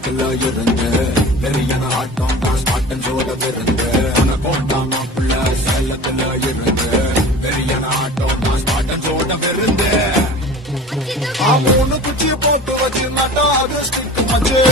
சேலத்துல இருந்து பெரியன ஆட்டம் நான் ஸ்பாட்டன் சோட விருந்து போட்டாமா புள்ள சேலத்துல இருந்து பெரியன ஆட்டம் நான் ஸ்பாட்டன் சோட விருந்து மூணு குச்சி போட்டு வச்சு நட்டா அது ஸ்டிக் மச்சு